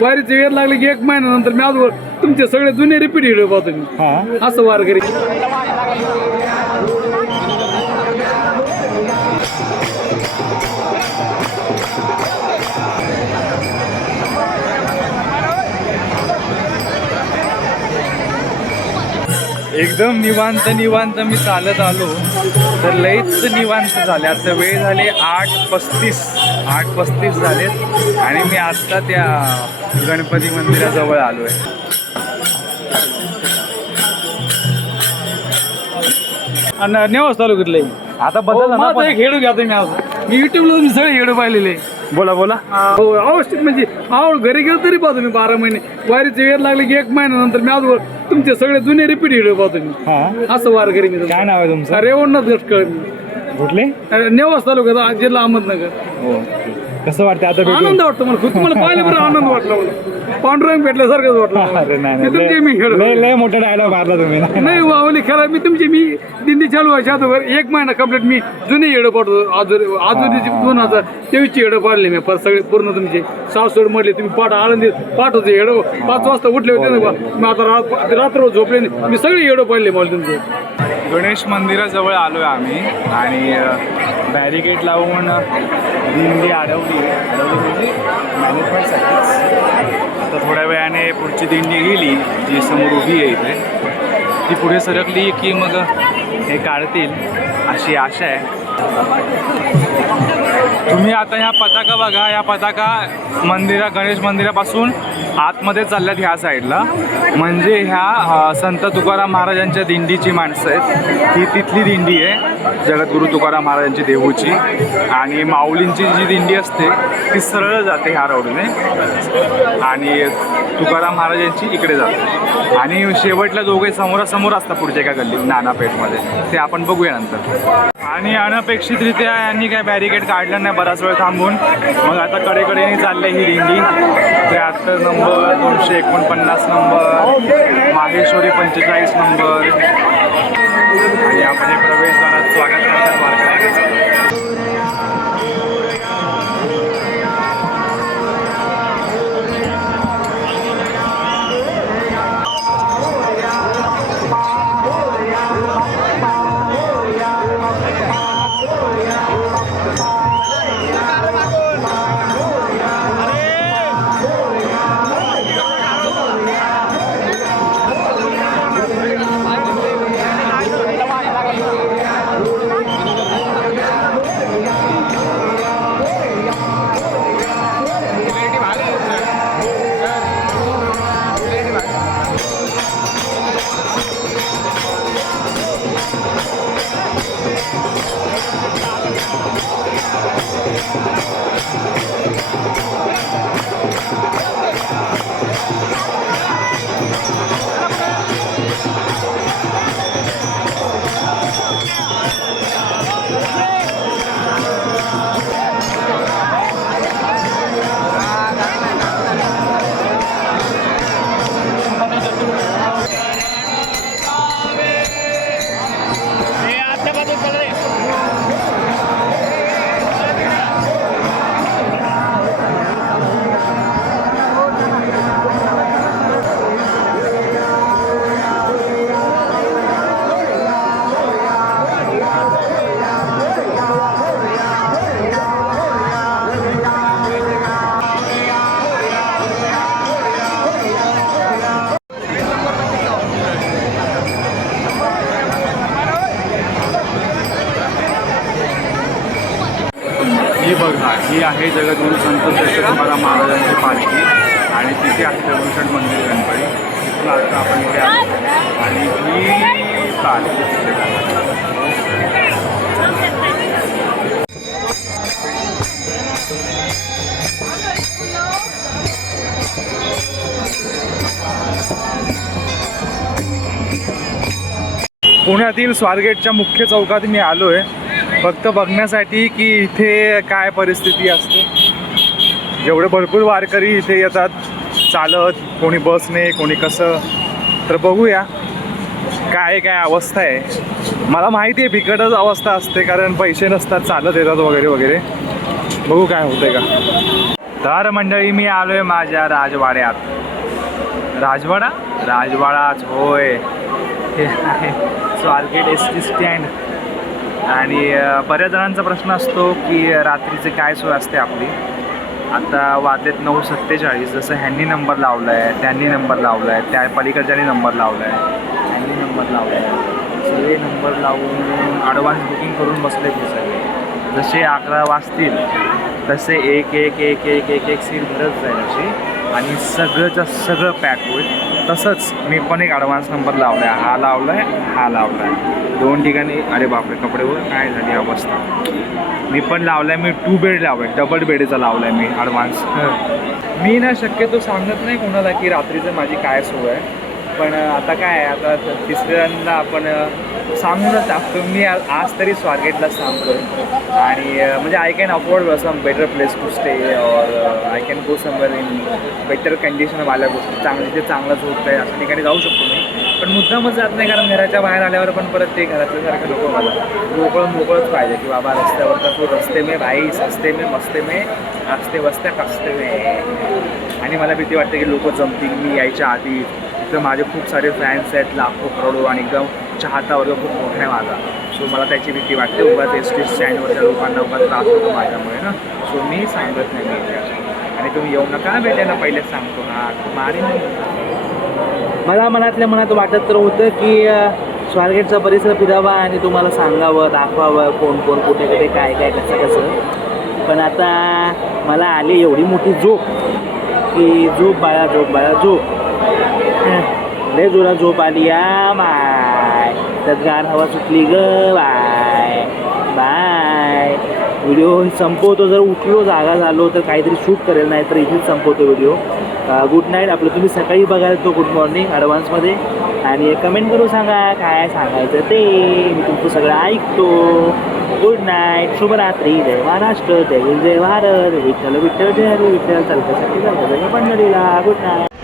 वारीचे वेळ लागले की एक महिन्यानंतर मी आजवर तुमचे सगळे जुने रिपीट व्हिडिओ पाहतो मी. हा. असं वारकरी एकदम निवांत निवांत मी चालत आलो. तर लईच निवांत झाले. आता वेळ झाले आठ पस्तीस. आठ पस्तीस झालेत आणि मी आत्ता त्या गणपती मंदिराजवळ आलो आहे आणि नेवास तालुक्यातले. आता बदल झाला एक हेडू घ्या तुम्ही आज. मी युट्यूबला तुम्ही सगळे हेडू पाहिलेले. बोला बोला. हो आवश्यक म्हणजे आवड घरी गेलो तरी पाहतो मी बारा महिने. वारीचे वेळ लागले की एक महिन्यानंतर मी आजवर तुमचे सगळे जुने रिपीट व्हिडिओ पाहतो मी. हा. असं वारकरी मी काय नाव आहे तुमचं? रेवणनाथ गटकळ कुठले? नेवास तालुक्यात जिल्हा अहमदनगर. हो कसं वाटतं आता भेटून? आनंद वाटतो मला. खूप तुम्हाला पाहिले बरं आनंद वाटला मला. पांडुरंग भेटल्यासारखंच वाटलं अरे मला. नाही मी तुमची मी नाही खेळ लय- लय मोठा डायलॉग मारला तुम्ही. नाही वावली खरं मी तुमची मी दिंडी चालू व्हायच्या अगोदर एक महिना कंप्लीट मी जुने येडं पाठवतो आजूर आजूरीची दोन हजार तेवीसची येडं पाडले मी. परत सगळे पूर्ण तुमचे सासवड मधले. तुम्ही पाठ आळंदी पाठवते. येडं पाच वाजता उठले होते ना बा. मी आता रात रात्र झोपले नाही. मी सगळे येडं पाडले मला तुमचे. गणेश मंदिराजवळ आलो आहे आम्ही आणि बॅरिकेड लावून दिंडी अडवली. अडवली म्हणजे मॅनेजमेंटसाठीच आता थोड्या वेळाने पुढची दिंडी गेली जी समोर उभी आहे इथे. ती पुढे सरकली की मग हे काढतील अशी आशा आहे. तुम्ही आता ह्या पताका बघा या पताका मंदिरा गणेश मंदिरापासून आतमध्ये चालल्यात ह्या साईडला. म्हणजे ह्या संत तुकाराम महाराजांच्या दिंडीची माणसं आहेत. ही तिथली दिंडी आहे. जगद्गुरू तुकाराम महाराजांची देहूची आणि माऊलींची जी दिंडी असते ती सरळ जाते ह्या रोडने आणि तुकाराम महाराजांची इकडे जाते. आणि शेवटला दोघे समोरासमोर असतात पुढच्या एका गल्लीत नानापेठमध्ये. ते आपण बघूया नंतर. आणि अनपेक्षितरित्या यांनी काय बॅरिकेड काढलं नाही बराच वेळ थांबून. मग आता कडेकडेने चालले ही दिंडी. त्र्याहत्तर नंबर दोनशे एकोणपन्नास नंबर माहेश्वरी पंचेचाळीस नंबर. ही आहे जगद्गुरू संत श्रेष्ठ तुकाराम महाराजांची पालखी आणि तिथे आहे दगडूशेठ मंदिर गणपती. तिथून आता आपण इथे आलो. आणि ही पालखी तिथे पुण्यातील स्वारगेटच्या मुख्य चौकात मी आलो आहे फक्त बघण्यासाठी की इथे काय परिस्थिती असते. जेवढे भरपूर वारकरी इथे येतात. चालत कोणी बसने कोणी कसं. तर बघूया काय काय अवस्था आहे. मला माहिती आहे बिकटच अवस्था असते कारण पैसे नसतात चालत येतात वगैरे वगैरे. बघू काय होतंय का. तर मंडळी मी आलोय माझ्या राजवाड्यात. राजवाडा? राजवाडाच होय. हे आहे स्वारगेट एस टी स्टँड. आणि बऱ्याच जणांचा प्रश्न असतो की रात्रीचे काय सोय असते आपली? आता वाजलेत नऊ सत्तेचाळीस जसं ह्यांनी नंबर लावला आहे त्यांनी नंबर लावला आहे त्या पलीकडच्यानी नंबर लावला आहे ह्यांनी नंबर लावला आहे सगळे नंबर लावून ॲडव्हान्स बुकिंग करून बसले ते सगळे. जसे अकरा वाजतील तसे एक एक एक एक एक एक सीट भरत जाईल अशी. आणि सगळंच्या सगळं पॅक होईल. तसंच मी पण एक ॲडव्हान्स नंबर लावला आहे हा लावला आहे हा लावला आहे दोन ठिकाणी अरे बापरे कपडेवर काय झाली अवस्था. मी पण लावला आहे मी टू बेड लावला आहे डबल बेडचा लावला आहे मी ॲडव्हान्स मी ना शक्यतो सांगत नाही कोणाला की रात्रीचं माझी काय सोय आहे. पण आता काय आहे आता तिसऱ्यांदा आपण सांगूनच टाकतो. मी आज तरी स्वारगेटला सांगतो आणि म्हणजे I can afford some better place to stay और I can go somewhere in better condition वाल्या गोष्टी चांगली ते चांगलंच होत आहे अशा ठिकाणी जाऊ शकतो मी. पण मुद्दामच जात नाही कारण घराच्या बाहेर आल्यावर पण परत ते घरातल्यासारखं नको मला. मोकळं मोकळंच पाहिजे की बाबा रस्त्यावर तर तू रस्ते में भाई सस्ते मे मस्ते में आस्ते वस्ते कसते मे आणि मला भीती वाटते की लोक जमतील. मी यायच्या आधी तर माझे खूप सारे फॅन्स आहेत लाखो करोडो आणि एकदम चाहता वर्ग खूप मोठा आहे माझा. सो मला त्याची भीती वाटते. उगाच एस टी स्टँडवरच्या लोकांना उगाच त्रास होतो माझ्यामुळे ना. सो मी सांगत नाही मी आणि तुम्ही येऊ नका भेटायला पहिलेच सांगतो. ना मारी मला मनातल्या मनात वाटत तर होतं की स्वारगेटचा परिसर फिरावा आणि तुम्हाला सांगावं दाखवावं कोण कोण कुठे कुठे काय काय कसं कसं. पण आता मला आली एवढी मोठी झोप की झोप बाळा झोप बाळा झोप. लय जोरात झोप आली या बाय. त्यात गार हवा सुटली ग बाय. बाय. व्हिडिओ संपवतो जर उठलो जागा झालो तर काहीतरी शूट करेल नाही तर इथेच संपवतो व्हिडिओ. गुड नाईट आपलं तुम्ही सकाळी बघाल तो गुड मॉर्निंग ॲडव्हान्समध्ये आणि कमेंट करून सांगा काय सांगायचं ते. मी तुमचं सगळं ऐकतो. गुड नाईट शुभरात्री. जय महाराष्ट्र. जय जय भारत. विठ्ठल विठ्ठल जय विठ्ठल. चालतं चालतं. पंढरीला गुड नाईट